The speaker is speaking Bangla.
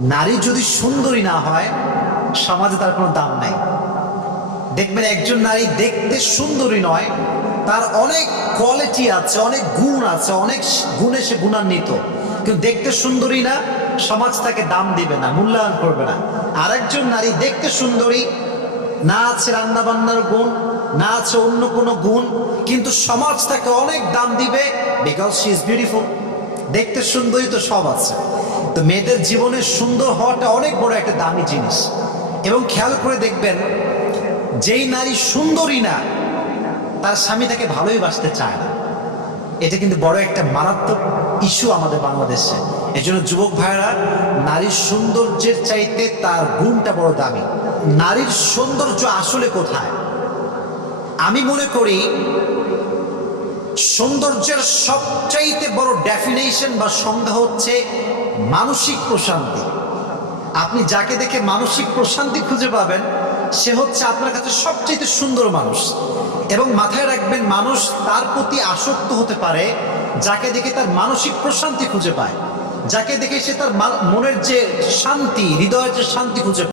নারী যদি সুন্দরী না হয় সমাজে তার কোনো দাম নাই। দেখবেন একজন নারী দেখতে সুন্দরী নয়, তার অনেক কোয়ালিটি আছে, অনেক গুণ আছে, অনেক গুণে সে গুণান্বিত, কিন্তু দেখতে সুন্দরী না, সমাজ তাকে দাম দিবে না, মূল্যায়ন করবে না। আর একজন নারী দেখতে সুন্দরী, না আছে রান্না বান্নার গুণ, না আছে অন্য কোনো গুণ, কিন্তু সমাজ তাকে অনেক দাম দিবে, বিকজ শি ইজ বিউটিফুল। দেখতে সুন্দরী তো সব আছে। তো মেয়েদের জীবনে সুন্দর হওয়াটা অনেক বড় একটা দামি জিনিস। এবং খেয়াল করে দেখবেন, যেই নারী সুন্দরী না, তার স্বামী তাকে ভালোই বাসতে চায় না। এটা কিন্তু বড় একটা মারাত্মক ইস্যু আমাদের বাংলাদেশে। এই জন্য যুবক ভাইরা, নারীর সৌন্দর্যের চাইতে তার গুণটা বড় দামি। নারীর সৌন্দর্য আসলে কোথায়? আমি মনে করি সৌন্দর্যের সবচাইতে বড় ডেফিনেশন বা সংজ্ঞা হচ্ছে মানসিক প্রশান্তি। আপনি যাকে দেখে মানসিক প্রশান্তি খুঁজে পাবেন, সে হচ্ছে আপনার কাছে সবচেয়ে সুন্দর মানুষ। এবং মাথায় রাখবেন, মানুষ তার প্রতি আসক্ত হতে পারে যাকে দেখে তার মানসিক প্রশান্তি খুঁজে পায়, যাকে দেখে সে তার মনের যে শান্তি, হৃদয়ের যে শান্তি খুঁজে পায়।